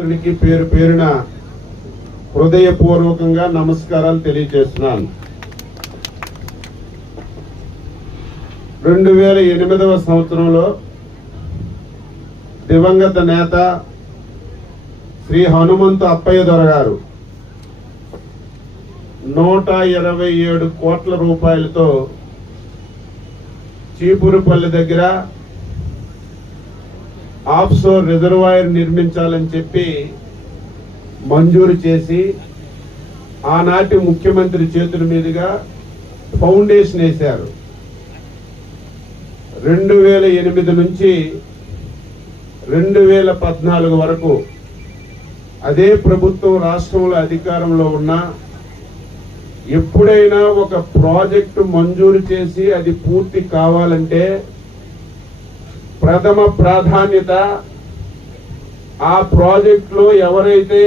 పేరు పేరున హృదయపూర్వకంగా నమస్కారాలు తెలియజేస్తున్నాను. 2008వ సంవత్సరంలో దివంగత నేత శ్రీ హనుమంతు అప్పయ్య దొర గారు 127 కోట్ల రూపాయలతో చీపురుపల్లి దగ్గర ఆఫ్షోర్ రిజర్వాయర్ నిర్మించాలని చెప్పి మంజూరు చేసి ఆనాటి ముఖ్యమంత్రి చేతుల మీదుగా ఫౌండేషన్ వేశారు. 2008 నుంచి 2014 వరకు అదే ప్రభుత్వం రాష్ట్రంలో అధికారంలో ఉన్న ఎప్పుడైనా ఒక ప్రాజెక్టు మంజూరు చేసి అది పూర్తి కావాలంటే ప్రథమ ప్రాధాన్యత ఆ ప్రాజెక్టులో ఎవరైతే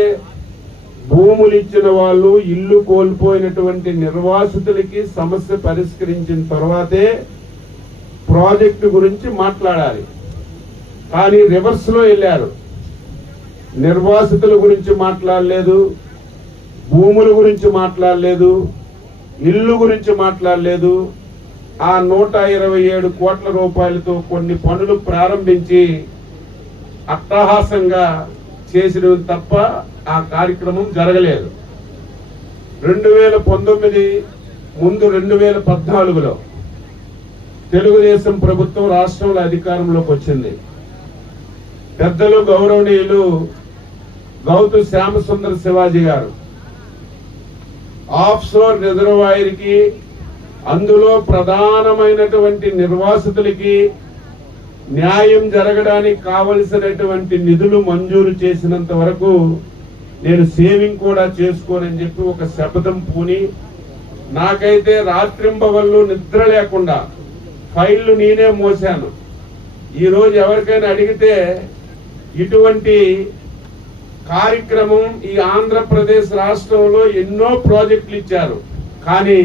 భూములు ఇచ్చిన వాళ్ళు ఇల్లు కోల్పోయినటువంటి నిర్వాసితులకి సమస్య పరిష్కరించిన తర్వాతే ప్రాజెక్టు గురించి మాట్లాడాలి. కానీ రివర్స్ లో వెళ్ళారు. నిర్వాసితుల గురించి మాట్లాడలేదు, భూముల గురించి మాట్లాడలేదు, ఇల్లు గురించి మాట్లాడలేదు. ఆ 127 కోట్ల రూపాయలతో కొన్ని పనులు ప్రారంభించి అట్టహాసంగా చేసిన తప్ప ఆ కార్యక్రమం జరగలేదు. 2019 ముందు 2014లో తెలుగుదేశం ప్రభుత్వం రాష్ట్రంలో అధికారంలోకి వచ్చింది. పెద్దలు గౌరవనీయులు గౌతు శ్యామసుందర శివాజీ గారు ఆఫ్షోర్ రిజర్వాయర్ కి అందులో ప్రధానమైనటువంటి నిర్వాసితులకి న్యాయం జరగడానికి కావలసినటువంటి నిధులు మంజూరు చేసినంత వరకు నేను సేవింగ్ కూడా చేసుకోనని చెప్పి ఒక శపథం పూని నాకైతే రాత్రింబవళ్ళు నిద్ర లేకుండా ఫైళ్లు నేనే మోసాను. ఈరోజు ఎవరికైనా అడిగితే ఇటువంటి కార్యక్రమం ఈ ఆంధ్రప్రదేశ్ రాష్ట్రంలో ఎన్నో ప్రాజెక్టులు ఇచ్చారు. కానీ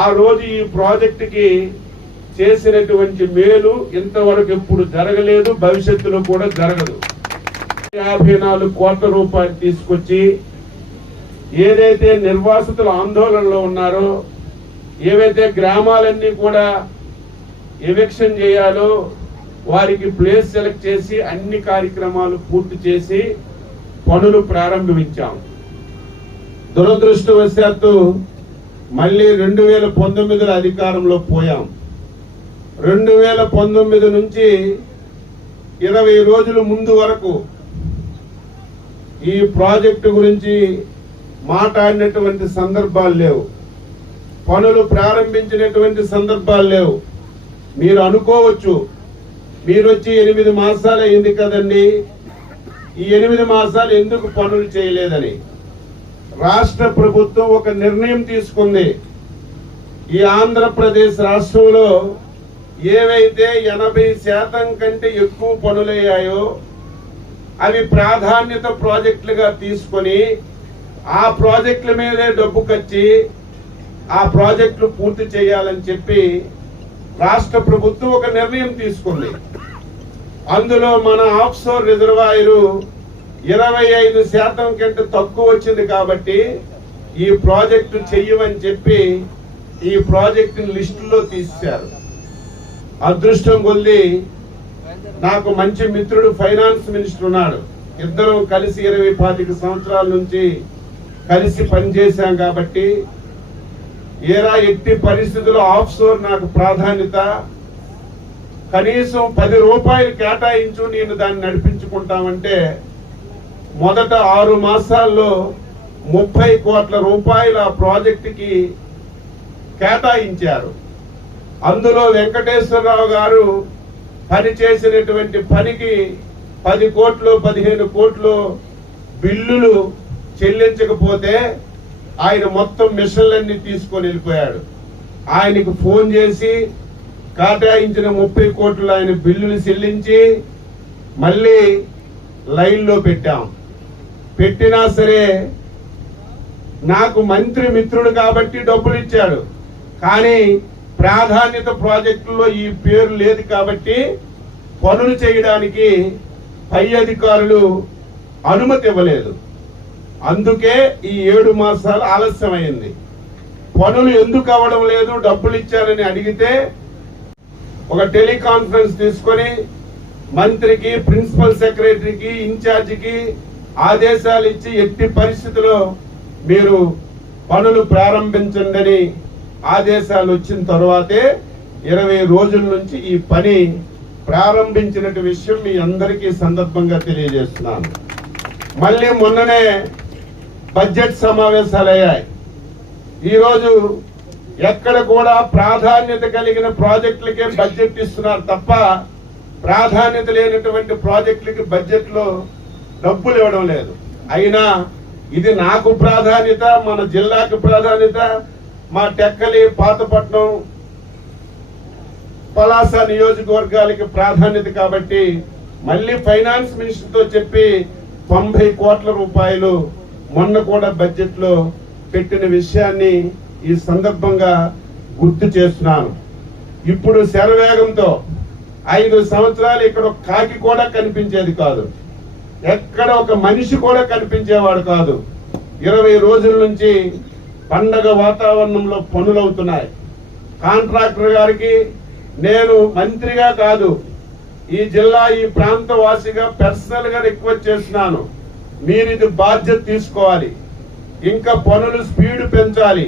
ఆ రోజు ఈ ప్రాజెక్టుకి చేసినటువంటి మేలు ఇంతవరకు ఎప్పుడు జరగలేదు, భవిష్యత్తులో కూడా జరగదు. 54 కోట్ల రూపాయలు తీసుకొచ్చి ఏదైతే నిర్వాసితుల ఆందోళనలో ఉన్నారో, ఏవైతే గ్రామాలన్నీ కూడా ఎవిక్షన్ చేయాలో వారికి ప్లేస్ సెలెక్ట్ చేసి అన్ని కార్యక్రమాలు పూర్తి చేసి పనులు ప్రారంభించాం. దురదృష్టవశాత్తు మళ్ళీ 2019లో అధికారంలో పోయాం. 2019 నుంచి 20 రోజుల ముందు వరకు ఈ ప్రాజెక్టు గురించి మాట్లాడినటువంటి సందర్భాలు లేవు, పనులు ప్రారంభించినటువంటి సందర్భాలు లేవు. మీరు అనుకోవచ్చు, మీరు వచ్చి 8 మాసాలు అయింది కదండి, ఈ 8 మాసాలు ఎందుకు పనులు చేయలేదని. రాష్ట్ర ప్రభుత్వం ఒక నిర్ణయం తీసుకుంది. ఈ ఆంధ్రప్రదేశ్ రాష్ట్రంలో ఏవైతే 80% కంటే ఎక్కువ పనులయ్యాయో అవి ప్రాధాన్యత ప్రాజెక్టులుగా తీసుకొని ఆ ప్రాజెక్టుల మీదే డబ్బు ఖర్చి ఆ ప్రాజెక్టులు పూర్తి చేయాలని చెప్పి రాష్ట్ర ప్రభుత్వం ఒక నిర్ణయం తీసుకుంది. అందులో మన ఆఫ్షోర్ రిజర్వాయరు 25% కంటే తక్కువ వచ్చింది కాబట్టి ఈ ప్రాజెక్టు చెయ్యమని చెప్పి ఈ ప్రాజెక్టు లిస్టులో తీశారు. అదృష్టం కొద్ది నాకు మంచి మిత్రుడు ఫైనాన్స్ మినిస్టర్ ఉన్నాడు. ఇద్దరం కలిసి 20-25 సంవత్సరాల నుంచి కలిసి పనిచేశాం కాబట్టి ఎట్టి పరిస్థితుల్లో ఆఫ్షోర్ నాకు ప్రాధాన్యత, కనీసం 10 రూపాయలు కేటాయించు నేను దాన్ని నడిపించుకుంటామంటే మొదట 6 మాసాల్లో 30 కోట్ల రూపాయల ప్రాజెక్టుకి కేటాయించారు. అందులో వెంకటేశ్వరరావు గారు పని చేసినటువంటి పనికి 10 కోట్లు 15 కోట్లు బిల్లులు చెల్లించకపోతే ఆయన మొత్తం మిషన్లన్నీ తీసుకొని వెళ్ళిపోయాడు. ఆయనకు ఫోన్ చేసి కేటాయించిన 30 కోట్లు ఆయన బిల్లులు చెల్లించి మళ్ళీ లైన్లో పెట్టాం. పెట్టినా సరే నాకు మంత్రి మిత్రుడు కాబట్టి డబ్బులు ఇచ్చాడు, కానీ ప్రాధాన్యత ప్రాజెక్టుల్లో ఈ పేరు లేదు కాబట్టి పనులు చేయడానికి పై అధికారులు అనుమతి ఇవ్వలేదు. అందుకే ఈ 7 మాసాలు ఆలస్యమైంది. పనులు ఎందుకు అవ్వడం లేదు, డబ్బులు ఇచ్చారని అడిగితే ఒక టెలికాన్ఫరెన్స్ తీసుకొని మంత్రికి, ప్రిన్సిపల్ సెక్రటరీకి, ఇన్ఛార్జికి ఆదేశాలు ఇచ్చి ఎట్టి పరిస్థితిలో మీరు పనులు ప్రారంభించండి అని ఆదేశాలు వచ్చిన తర్వాతే 20 రోజుల నుంచి ఈ పని ప్రారంభించినట్టు విషయం మీ అందరికీ సందర్భంగా తెలియజేస్తున్నాను. మళ్ళీ మొన్ననే బడ్జెట్ సమావేశాలు అయ్యాయి. ఈరోజు ఎక్కడ కూడా ప్రాధాన్యత కలిగిన ప్రాజెక్టులకే బడ్జెట్ ఇస్తున్నారు తప్ప ప్రాధాన్యత లేనటువంటి ప్రాజెక్టులకి బడ్జెట్లో డబ్బులు ఇవ్వడం లేదు. అయినా ఇది నాకు ప్రాధాన్యత, మన జిల్లాకు ప్రాధాన్యత, మా టెక్కలి, పాతపట్నం, పలాస నియోజకవర్గాలకి ప్రాధాన్యత కాబట్టి మళ్ళీ ఫైనాన్స్ మినిస్టర్తో చెప్పి 90 కోట్ల రూపాయలు మొన్న కూడా బడ్జెట్ లో పెట్టిన విషయాన్ని ఈ సందర్భంగా గుర్తు చేస్తున్నాను. ఇప్పుడు శరవేగంతో 5 సంవత్సరాలు ఇక్కడ ఒక కాకి కూడా కనిపించేది కాదు, ఎక్కడ ఒక మనిషి కూడా కనిపించేవాడు కాదు. 20 రోజుల నుంచి పండగ వాతావరణంలో పనులవుతున్నాయి. కాంట్రాక్టర్ గారికి నేను మంత్రిగా కాదు, ఈ జిల్లా, ఈ ప్రాంత వాసిగా పర్సనల్ గా రిక్వెస్ట్ చేస్తున్నాను, మీరు ఇది బాధ్యత తీసుకోవాలి. ఇంకా పనులు స్పీడ్ పెంచాలి.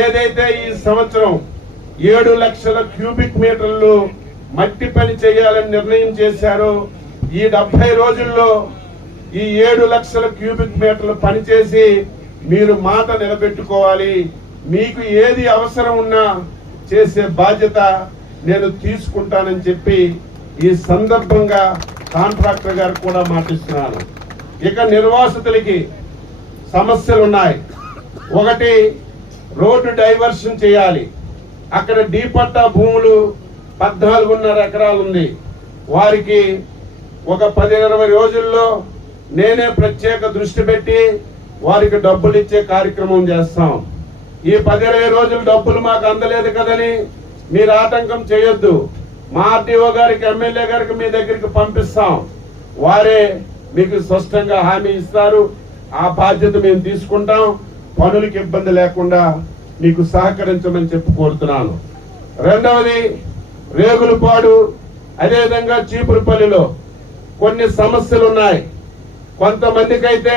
ఏదైతే ఈ సంవత్సరం 7 లక్షల క్యూబిక్ మీటర్లు మట్టి పని చేయాలని నిర్ణయం చేశారో, ఈ 70 రోజుల్లో ఈ 7 లక్షల క్యూబిక్ మీటర్లు పనిచేసి మీరు మాట నిలబెట్టుకోవాలి. మీకు ఏది అవసరం ఉన్నా చేసే బాధ్యత నేను తీసుకుంటానని చెప్పి ఈ సందర్భంగా కాంట్రాక్టర్ గారు కూడా మాటిస్తున్నాను. ఇక నిర్వాసితులకి సమస్యలు ఉన్నాయి. ఒకటి, రోడ్డు డైవర్షన్ చేయాలి. అక్కడ డీపట్టా భూములు 14.5 ఎకరాలు ఉంది. వారికి ఒక 10-20 రోజుల్లో నేనే ప్రత్యేక దృష్టి పెట్టి వారికి డబ్బులు ఇచ్చే కార్యక్రమం చేస్తాం. ఈ 10-20 రోజులు డబ్బులు మాకు అందలేదు కదని మీరు ఆటంకం చేయొద్దు. మా ఆర్టీఓ గారికి, ఎమ్మెల్యే గారికి మీ దగ్గరికి పంపిస్తాం. వారే మీకు స్పష్టంగా హామీ ఇస్తారు. ఆ బాధ్యత మేము తీసుకుంటాం. పనులకు ఇబ్బంది లేకుండా మీకు సహకరించమని చెప్పి కోరుతున్నాను. రెండవది, రేగులపాడు, అదేవిధంగా చీపురుపల్లిలో కొన్ని సమస్యలు ఉన్నాయి. కొంతమందికి అయితే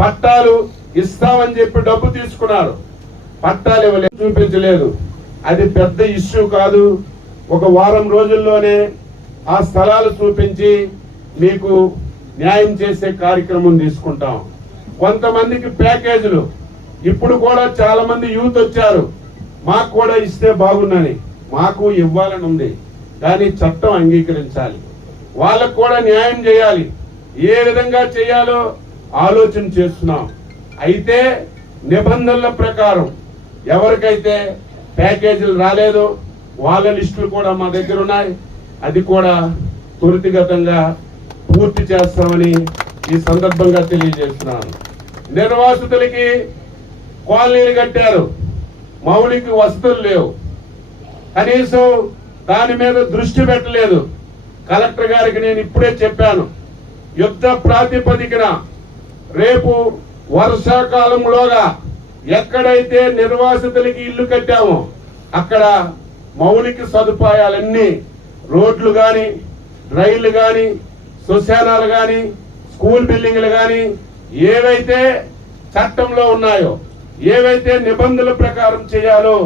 పట్టాలు ఇస్తామని చెప్పి డబ్బు తీసుకున్నారు, పట్టాలు ఇవ్వలేదు, చూపించలేదు. అది పెద్ద ఇష్యూ కాదు. ఒక వారం రోజుల్లోనే ఆ స్థలాలు చూపించి మీకు న్యాయం చేసే కార్యక్రమం తీసుకుంటాం. కొంతమందికి ప్యాకేజీలు, ఇప్పుడు కూడా చాలా మంది యూత్ వచ్చారు, మాకు కూడా ఇస్తే బాగుందని. మాకు ఇవ్వాలని ఉంది, కానీ చట్టం అంగీకరించాలి. వాళ్ళకు కూడా న్యాయం చేయాలి. ఏ విధంగా చేయాలో ఆలోచన చేస్తున్నాం. అయితే నిబంధనల ప్రకారం ఎవరికైతే ప్యాకేజీలు రాలేదో వాళ్ళ లిస్టులు కూడా మా దగ్గర ఉన్నాయి. అది కూడా త్వరితగతంగా పూర్తి చేస్తామని ఈ సందర్భంగా తెలియజేస్తున్నాను. నిర్వాసితులకి కాలనీలు కట్టారు, మౌలిక వసతులు లేవు, కనీసం దాని మీద దృష్టి పెట్టలేదు. కలెక్టర్ గారికి నేను ఇప్పుడే చెప్పాను, యుద్ధ ప్రాతిపదికన రేపు వర్షాకాలంలోగా ఎక్కడైతే నిర్వాసితులకి ఇల్లు కట్టామో అక్కడ మౌలిక సదుపాయాలన్నీ, రోడ్లు కానీ, రైళ్లు కానీ, శ్మశానాలు కానీ, స్కూల్ బిల్డింగ్లు కానీ, ఏవైతే చట్టంలో ఉన్నాయో, ఏవైతే నిబంధనల ప్రకారం చేయాలో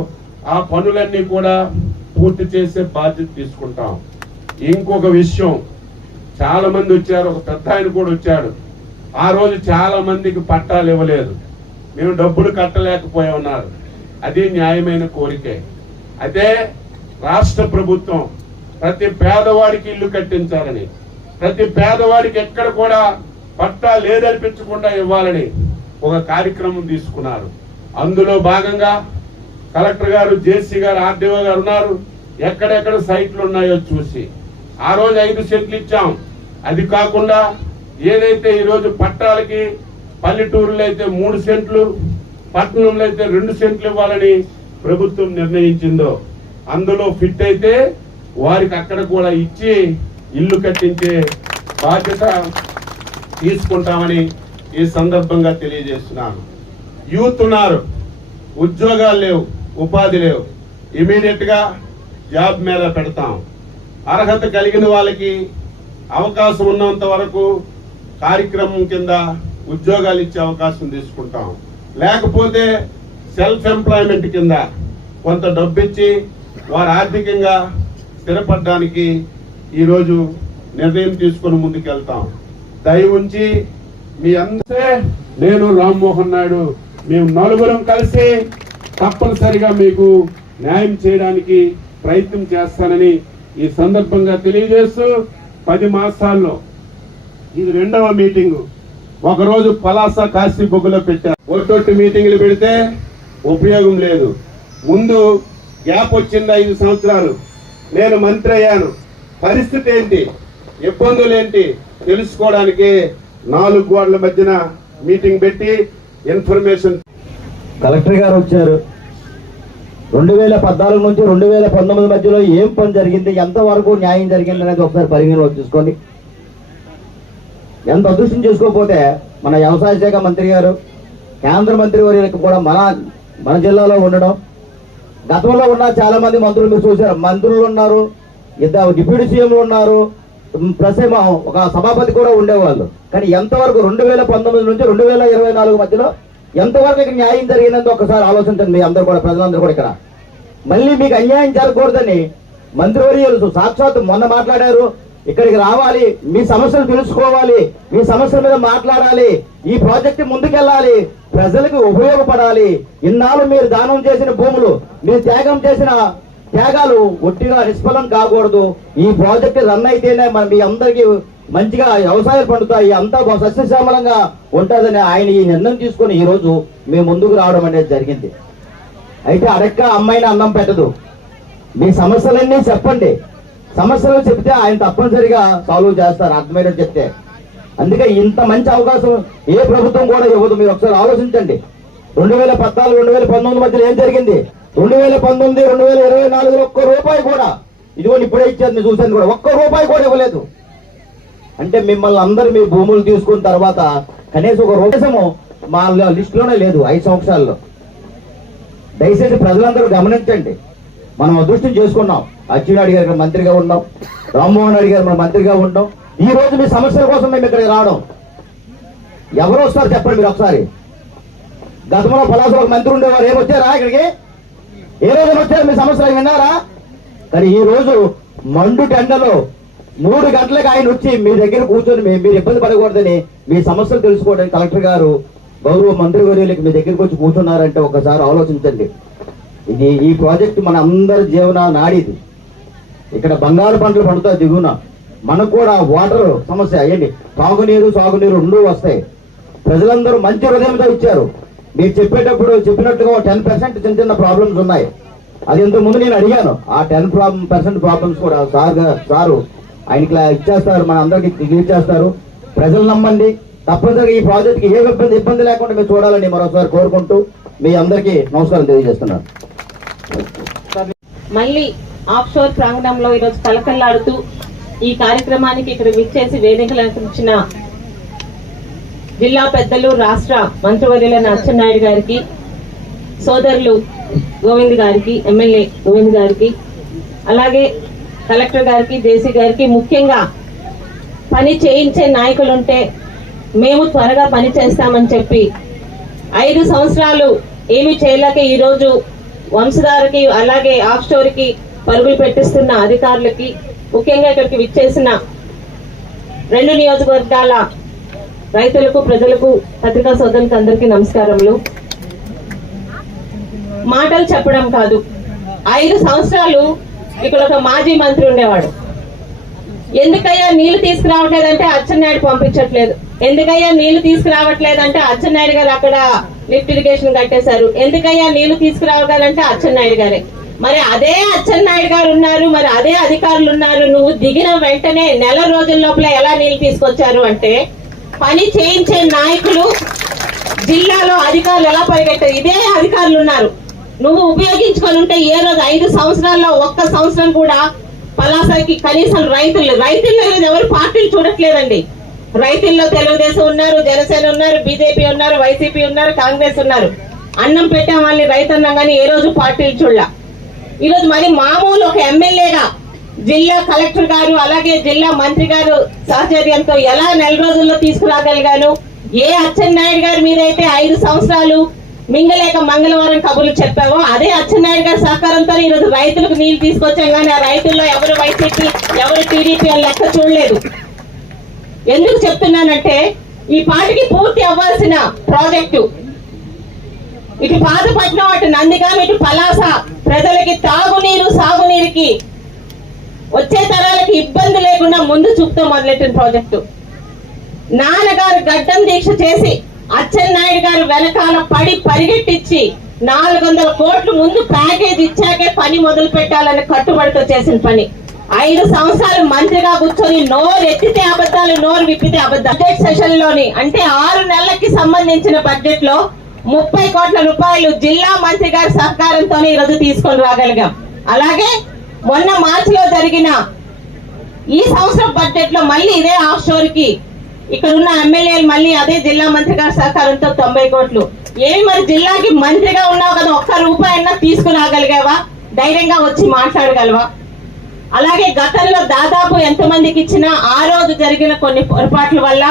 ఆ పనులన్నీ కూడా పూర్తి చేసే బాధ్యత తీసుకుంటాం. ఇంకొక విషయం, చాలా మంది వచ్చారు, ఒక పెద్ద ఆయన కూడా వచ్చాడు. ఆ రోజు చాలా మందికి పట్టాలు ఇవ్వలేదు, మేము డబ్బులు కట్టలేకపోయామన్నారు. అది న్యాయమైన కోరికే. అదే రాష్ట్ర ప్రభుత్వం ప్రతి పేదవాడికి ఇల్లు కట్టించాలని, ప్రతి పేదవాడికి ఎక్కడ కూడా పట్టా లేదనిపించకుండా ఇవ్వాలని ఒక కార్యక్రమం తీసుకున్నారు. అందులో భాగంగా కలెక్టర్ గారు, జేసీ గారు, ఆర్డీఓ గారు ఉన్నారు. ఎక్కడెక్కడ సైట్లు ఉన్నాయో చూసి ఆ రోజు 5 సెంట్లు ఇచ్చాం. అది కాకుండా ఏదైతే ఈరోజు పట్టాలకి పల్లెటూరులో అయితే 3 సెంట్లు, పట్టణంలో అయితే 2 సెంట్లు ఇవ్వాలని ప్రభుత్వం నిర్ణయించిందో అందులో ఫిట్ అయితే వారికి అక్కడ కూడా ఇచ్చి ఇల్లు కట్టించే బాధ్యత తీసుకుంటామని ఈ సందర్భంగా తెలియజేస్తున్నాను. యూత్ ఉన్నారు, ఉద్యోగాలు లేవు, ఉపాధి లేవు. ఇమీడియట్గా జాబ్ మేళా పెడతాం. అర్హత కలిగిన వాళ్ళకి అవకాశం ఉన్నంత వరకు కార్యక్రమం కింద ఉద్యోగాలు ఇచ్చే అవకాశం తీసుకుంటాం. లేకపోతే సెల్ఫ్ ఎంప్లాయ్మెంట్ కింద కొంత డబ్బు ఇచ్చి వారు ఆర్థికంగా స్థిరపడడానికి ఈరోజు నిర్ణయం తీసుకొని ముందుకెళ్తాం. దయ ఉంచి మీ అందరే, నేను రామ్మోహన్ నాయుడు, మేము నలుగురం కలిసి తప్పనిసరిగా మీకు న్యాయం చేయడానికి ప్రయత్నం చేస్తానని ఈ సందర్భంగా తెలియజేస్తూ 10 మాసాల్లో ఇది 2వ మీటింగు. ఒకరోజు పలాస కాశీ బొగ్గులో పెట్టారు. ఒట్టొట్టి మీటింగులు పెడితే ఉపయోగం లేదు. ముందు గ్యాప్ వచ్చింది 5 సంవత్సరాలు. నేను మంత్రి అయ్యాను. పరిస్థితి ఏంటి, ఇబ్బందులు ఏంటి తెలుసుకోవడానికి 4 గోడల మధ్యన మీటింగ్ పెట్టి ఇన్ఫర్మేషన్. కలెక్టర్ గారు వచ్చారు. 2014 నుంచి 2019 మధ్యలో ఏం పని జరిగింది, ఎంతవరకు న్యాయం జరిగింది అనేది ఒకసారి పరిగణలోకి తీసుకొని, ఎంత అదృష్టం చేసుకోకపోతే మన వ్యవసాయ శాఖ మంత్రి గారు, కేంద్ర మంత్రి వర్యులకు కూడా మన జిల్లాలో ఉండడం. గతంలో ఉన్న చాలా మంది మంత్రులు మీరు చూశారు, మంత్రులు ఉన్నారు, ఇద్దరు డిప్యూటీ సీఎంలు ఉన్నారు, ప్లస్ ఏమో ఒక సభాపతి కూడా ఉండేవాళ్ళు. కానీ ఎంతవరకు 2019 నుంచి 2024 మధ్యలో ఎంతవరకు ఇక్కడ న్యాయం జరిగిందని ఒకసారి ఆలోచించండి. మీ అందరూ కూడా, ప్రజలందరూ కూడా ఇక్కడ మళ్ళీ మీకు అన్యాయం జరగకూడదని మంత్రివర్యులు సాక్షాత్ మొన్న మాట్లాడారు. ఇక్కడికి రావాలి, మీ సమస్యలు తెలుసుకోవాలి, మీ సమస్యల మీద మాట్లాడాలి, ఈ ప్రాజెక్టు ముందుకెళ్ళాలి, ప్రజలకు ఉపయోగపడాలి. ఇన్నాళ్ళు మీరు దానం చేసిన భూములు, మీరు త్యాగం చేసిన త్యాగాలు ఒట్టిగా నిష్ఫలం కాకూడదు. ఈ ప్రాజెక్టు రన్ అయితేనే మీ అందరికీ మంచిగా వ్యవసాయాలు పండుతాయి, అంతా సస్యశ్యామలంగా ఉంటుందని ఆయన ఈ నిర్ణయం తీసుకుని ఈ రోజు మేము ముందుకు రావడం అనేది జరిగింది. అయితే అడక్క అమ్మాయిని అన్నం పెట్టదు. మీ సమస్యలన్నీ చెప్పండి. సమస్యలు చెప్తే ఆయన తప్పనిసరిగా సాల్వ్ చేస్తారు, అర్థమైనట్టు చెప్తే. అందుకే ఇంత మంచి అవకాశం ఏ ప్రభుత్వం కూడా ఇవ్వదు. మీరు ఒకసారి ఆలోచించండి. 2014, 2019 మధ్యలో ఏం జరిగింది? 2019, 2024 ఒక్క రూపాయి కూడా, ఇదిగోండి ఇప్పుడే ఇచ్చారు మీరు చూసాను కూడా, ఒక్క రూపాయి కూడా ఇవ్వలేదు. అంటే మిమ్మల్ని అందరూ మీ భూములు తీసుకున్న తర్వాత కనీసం ఒక రూపాయము మా లిస్టులోనే లేదు 5 సంవత్సరాల్లో. దయచేసి ప్రజలందరూ గమనించండి. మనం అదృష్టం చేసుకున్నాం. అచ్చెన్నాయుడు గారు మంత్రిగా ఉన్నాం, రామ్మోహన్ నాయుడు గారు మన మంత్రిగా ఉన్నాం. ఈ రోజు మీ సమస్యల కోసం మేము ఇక్కడికి రావడం. ఎవరు వస్తారు చెప్పండి మీరు ఒకసారి. గతంలో పలాసలో ఒక మంత్రి ఉండేవారు, ఏమొచ్చారా ఇక్కడికి? ఏ రోజు వచ్చారు? మీ సమస్యలు విన్నారా? కానీ ఈ రోజు మండు టెండలో 3 గంటలకు ఆయన వచ్చి మీ దగ్గర కూర్చొని మీరు ఇబ్బంది పడకూడదని మీ సమస్యలు తెలుసుకోవడానికి కలెక్టర్ గారు గౌరవ మంత్రి వర్యులకి మీ దగ్గరికి వచ్చి కూర్చున్నారంటే ఒకసారి ఆలోచించండి. ఈ ప్రాజెక్టు మన అందరి జీవన నాడిది. ఇక్కడ బంగారు పంటలు పండుతాయి దిగున. మనకు కూడా వాటర్ సమస్య ఏంటి, తాగునీరు సాగునీరు 2 వస్తాయి. ప్రజలందరూ మంచి హృదయంతో ఇచ్చారు. మీరు చెప్పినట్టుగా 10% చిన్న చిన్న ప్రాబ్లమ్స్ ఉన్నాయి. అది ఇంతకు ముందు నేను అడిగాను. ఆ 10% ప్రాబ్లమ్స్ కూడా సారు ఆయనకి ఇచ్చేస్తారు, మన అందరికి క్లియర్ చేస్తారు. ప్రజలు నమ్మండి. తప్పనిసరిగా ఈ ప్రాజెక్ట్కి ఏ ఇబ్బంది లేకుండా మీరు చూడాలని మరోసారి కోరుకుంటూ మీ అందరికీ నమస్కారం తెలియజేస్తున్నాను. మళ్ళీ ఆఫ్ షోర్ ప్రాంగణంలో ఈరోజు కలకల్లాడుతూ ఈ కార్యక్రమానికి ఇక్కడ విచ్చేసి వేదికలందించిన జిల్లా పెద్దలు, రాష్ట్ర మంత్రివర్యులైన అచ్చెన్నాయుడు గారికి, సోదరులు గోవింద్ గారికి, ఎమ్మెల్యే గోవింద్ గారికి, అలాగే కలెక్టర్ గారికి, జేసీ గారికి, ముఖ్యంగా పని చేయించే నాయకులుంటే మేము త్వరగా పని చేస్తామని చెప్పి 5 సంవత్సరాలు ఏమి చేయలేక ఈరోజు వంశధారకి అలాగే ఆఫ్ స్టోర్కి పరుగులు పెట్టిస్తున్న అధికారులకి, ముఖ్యంగా ఇక్కడికి విచ్చేసిన 2 నియోజకవర్గాల రైతులకు, ప్రజలకు, పత్రికా సోదరులకు అందరికీ నమస్కారములు. మాటలు చెప్పడం కాదు. 5 సంవత్సరాలు ఇక్కడ ఒక మాజీ మంత్రి ఉండేవాడు. ఎందుకయ్యా నీళ్లు తీసుకురావట్లేదంటే అచ్చెన్నాయుడు పంపించట్లేదు. ఎందుకయ్యా నీళ్లు తీసుకురావట్లేదంటే అచ్చెన్నాయుడు గారు అక్కడ లిఫ్ట్ ఇరిగేషన్ కట్టేశారు. ఎందుకయ్యా నీళ్లు తీసుకురావగాలంటే అచ్చెన్నాయుడు గారే. మరి అదే అచ్చెన్నాయుడు గారు ఉన్నారు, మరి అదే అధికారులు ఉన్నారు. నువ్వు దిగిన వెంటనే నెల రోజుల లోపల ఎలా నీళ్లు తీసుకొచ్చారు అంటే, పని చేయించే నాయకులు జిల్లాలో అధికారులు ఎలా పరిగెట్టారు? ఇదే అధికారులు ఉన్నారు. నువ్వు ఉపయోగించుకొని ఉంటే ఏ రోజు 5 సంవత్సరాల్లో ఒక్క సంవత్సరం కూడా పలాసకి కనీసం రైతులు ఎవరు పార్టీలు చూడట్లేదండి. రైతుల్లో తెలుగుదేశం ఉన్నారు, జనసేన ఉన్నారు, బీజేపీ ఉన్నారు, వైసీపీ ఉన్నారు, కాంగ్రెస్ ఉన్నారు. అన్నం పెట్టాం వాళ్ళని రైతన్నాం కానీ ఏ రోజు పార్టీలు చూడలా. ఈరోజు మరి మామూలు ఒక ఎమ్మెల్యేగా జిల్లా కలెక్టర్ గారు అలాగే జిల్లా మంత్రి గారు సహచర్యంతో ఎలా నెల రోజుల్లో తీసుకురాగలిగాను. ఏ అచ్చెన్నాయుడు గారి మీద అయితే 5 సంవత్సరాలు మింగలేక మంగళవారం కబుర్లు చెప్పావో అదే అచ్చెన్నాయుడు గారి సహకారంతో ఈరోజు రైతులకు నీళ్లు తీసుకొచ్చాం. కానీ ఆ రైతుల్లో ఎవరు వైసీపీ ఎవరు టీడీపీ అని లెక్క చూడలేదు. ఎందుకు చెప్తున్నానంటే ఈ పాటికి పూర్తి అవ్వాల్సిన ప్రాజెక్టు ఇటు పాతపట్నం అటు నందిగాం ఇటు పలాస ప్రజలకి తాగునీరు సాగునీరుకి వచ్చే తరాలకి ఇబ్బంది లేకుండా ముందు చూపుతూ మొదలెట్టిన ప్రాజెక్టు. నాన్నగారు గడ్డం దీక్ష చేసి అచ్చెన్నాయుడు గారు వెనకాల పడి పరిగెట్టించి 400 కోట్లు ముందు ప్యాకేజ్ ఇచ్చాకే పని మొదలు పెట్టాలని కట్టుబడితో చేసిన పని. 5 సంవత్సరాలు మంత్రిగా కూర్చొని నోరు ఎత్తితే అబద్ధాలు, నోరు విప్పితే అబద్ధాలు. బడ్జెట్ సెషన్ లోని అంటే 6 నెలలకి సంబంధించిన బడ్జెట్ లో 30 కోట్ల రూపాయలు జిల్లా మంత్రి గారి సహకారంతో ఈరోజు తీసుకొని రాగలిగాం. అలాగే మొన్న మార్చిలో జరిగిన ఈ సంవత్సరం బడ్జెట్ లో మళ్ళీ ఇదే ఆఫ్ షోర్ కి ఇక్కడ ఉన్న ఎమ్మెల్యేలు మళ్ళీ అదే జిల్లా మంత్రి గారి సహకారంతో 90 కోట్లు. ఏమి మరి జిల్లాకి మంత్రిగా ఉన్నావు కదా, ఒక్క రూపాయి అయినా తీసుకురాగలిగావా? ధైర్యంగా వచ్చి మాట్లాడగలవా? అలాగే గతంలో దాదాపు ఎంతమందికి ఇచ్చినా ఆ రోజు జరిగిన కొన్ని పొరపాట్ల వల్ల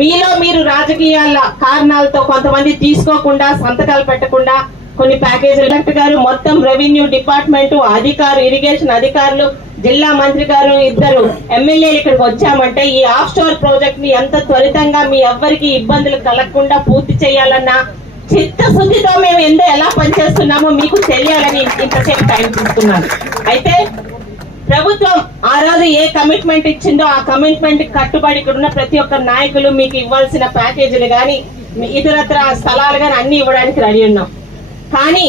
మీలో మీరు రాజకీయాల కారణాలతో కొంతమంది తీసుకోకుండా సంతకాలు పెట్టకుండా కొన్ని ప్యాకేజీలు కలెక్టర్ గారు మొత్తం రెవెన్యూ డిపార్ట్మెంట్ అధికారులు ఇరిగేషన్ అధికారులు జిల్లా మంత్రి గారు 2 ఎమ్మెల్యేలు ఇక్కడికి వచ్చామంటే ఈ ఆఫ్ షోర్ ప్రాజెక్ట్ ని ఎంత త్వరితంగా మీ ఎవ్వరికి ఇబ్బందులు కలగకుండా పూర్తి చేయాలన్న చిత్తశుద్ధితో మేము ఎలా పనిచేస్తున్నామో మీకు తెలియాలని ఇంతసేపు టైం తీసుకున్నాను. అయితే ప్రభుత్వం ఆ రోజు ఏ కమిట్మెంట్ ఇచ్చిందో ఆ కమిట్మెంట్ కట్టుబడి ఇక్కడ ఉన్న ప్రతి ఒక్క నాయకులు మీకు ఇవ్వాల్సిన ప్యాకేజీలు గాని ఇతరత్ర స్థలాలు గాని అన్ని ఇవ్వడానికి రెడీ ఉన్నాం. కానీ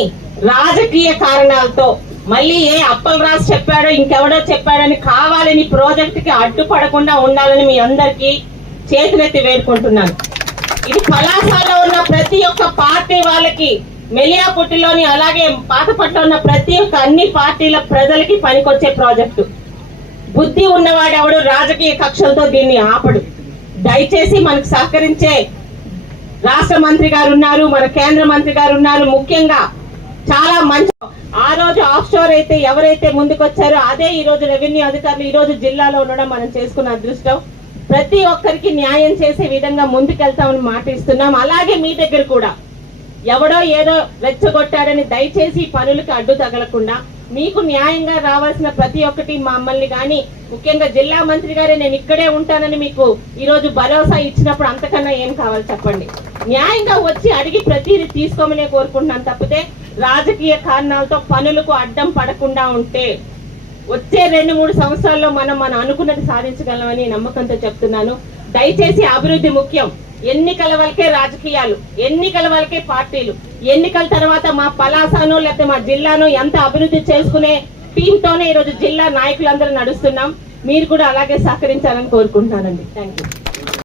రాజకీయ కారణాలతో మళ్ళీ ఏ అప్పలరాజు చెప్పాడో ఇంకెవడో చెప్పాడని కావాలని ప్రాజెక్ట్ కి అడ్డుపడకుండా ఉండాలని మీ అందరికీ చేతులెత్తి వేడుకుంటున్నాను. ఇది పలాసలో ఉన్న ప్రతి ఒక్క పార్టీ వాళ్ళకి, మెలియాపుట్టిలోని అలాగే పాతపట్ల ఉన్న ప్రతి ఒక్క అన్ని పార్టీల ప్రజలకి పనికొచ్చే ప్రాజెక్టు. బుద్ధి ఉన్నవాడెవడు రాజకీయ కక్షలతో దీన్ని ఆపడు. దయచేసి మనకు సహకరించే రాష్ట్ర మంత్రి గారు ఉన్నారు, మన కేంద్ర మంత్రి గారు ఉన్నారు. ముఖ్యంగా చాలా మంచి ఆ రోజు ఆఫ్ షోర్ అయితే ఎవరైతే ముందుకొచ్చారో అదే ఈ రోజు రెవెన్యూ అధికారులు ఈ రోజు జిల్లాలో ఉండడం మనం చేసుకున్న అదృష్టం. ప్రతి ఒక్కరికి న్యాయం చేసే విధంగా ముందుకెళ్తామని మాట ఇస్తున్నాం. అలాగే మీ దగ్గర కూడా ఎవడో ఏదో రెచ్చగొట్టాడని దయచేసి పనులకు అడ్డు తగలకుండా మీకు న్యాయంగా రావాల్సిన ప్రతి ఒక్కటి మమ్మల్ని కానీ ముఖ్యంగా జిల్లా మంత్రి గారే నేను ఇక్కడే ఉంటానని మీకు ఈ రోజు భరోసా ఇచ్చినప్పుడు అంతకన్నా ఏం కావాలి చెప్పండి. న్యాయంగా వచ్చి అడిగి ప్రతిదీ తీసుకోమనే కోరుకుంటున్నాను తప్పితే రాజకీయ కారణాలతో పనులకు అడ్డం పడకుండా ఉంటే వచ్చే 2-3 సంవత్సరాల్లో మనం అనుకున్నది సాధించగలమని నమ్మకంతో చెప్తున్నాను. దయచేసి అభివృద్ధి ముఖ్యం. ఎన్నికల వరకే రాజకీయాలు, ఎన్నికల వరకే పార్టీలు. ఎన్నికల తర్వాత మా పలాసనో లేకపోతే మా జిల్లాను ఎంత అభివృద్ధి చేసుకునే టీంతోనే ఈరోజు జిల్లా నాయకులందరూ నడుస్తున్నాం. మీరు కూడా అలాగే సహకరించాలని కోరుకుంటున్నానండి. Thank you.